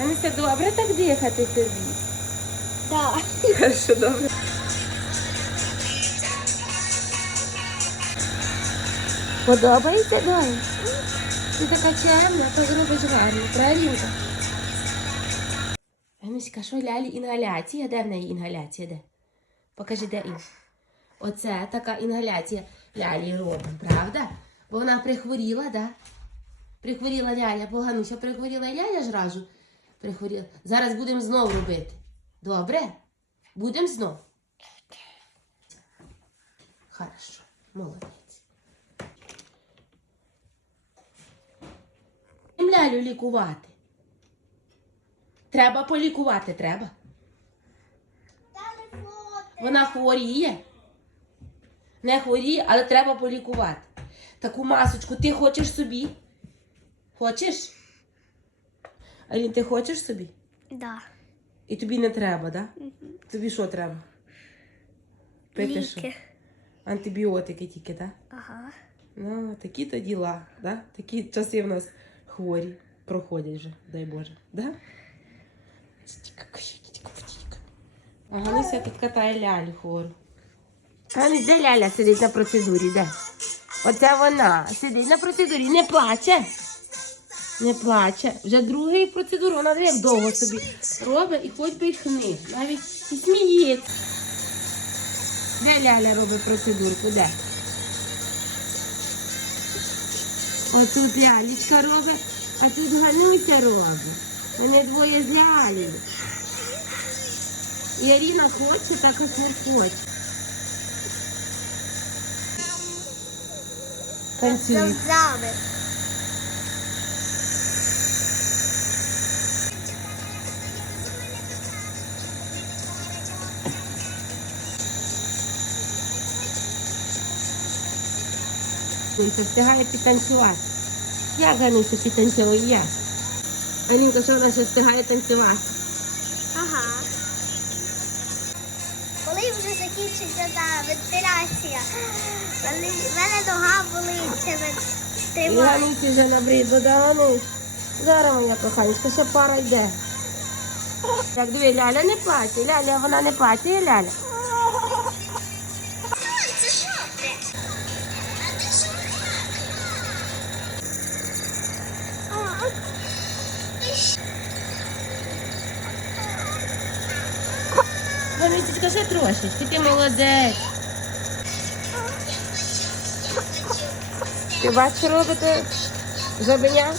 Анися, добре так дихати тобі? Так. Хорошо, добре. Подобається, Донь? Ти така чемна, так робиш гарно, правильно? Ануська, що Лялі інгаляція? Де в неї інгаляція? Де? Покажи, де ін. Оце така інгаляція Лялі робить, правда? Бо вона прихворіла, да? Прихворіла Ляля, погануся, прихворіла Ляля ж разу. Прихворіла. Зараз будемо знов робити. Добре? Будемо знов? Хорошо, молодець. Лялю лікувати. Треба полікувати, треба. Вона хворіє. Не хворіє, але треба полікувати. Таку масочку ти хочеш собі? Хочеш? Алін, ти хочеш собі? Да. І тобі не треба, так? Да? Тобі що треба? Пити що? Антибіотики тільки, так? Ага. Ну, такі то діла, да? такі часи в нас хворі проходять вже, дай Боже. Да? А Гануся тут катає лялю хвору. Ганусь, де ляля сидить на процедурі, де? Оце вона сидить на процедурі, не плаче. Не плаче. Вже другий процедуру, вона як довго собі робить і хоч би й. Навіть і сміється. Де ляля робить процедурку? Де? Отут лялечка робить, а тут Гануся робить. Вони двоє з лялею. І Аріна хоче, так як не хоче. Танцює. Гануся встигає підтанцювати. Як Гануся підтанцьовує? Як? Алінка, що вона ще встигає танцювати? Ага. Коли вже закінчиться та вентиляція, коли в мене нога болить, це І вентиляція. Ганусі вже набридло, да, Ганусь? Зараз моя коханечка, ще пара йде. Так, диви, Ляля не плаче, Ляля, вона не плаче, Ляля. Ганусечка, ще трошечки, ти молодець. Ти бачиш, робите? Жабеня?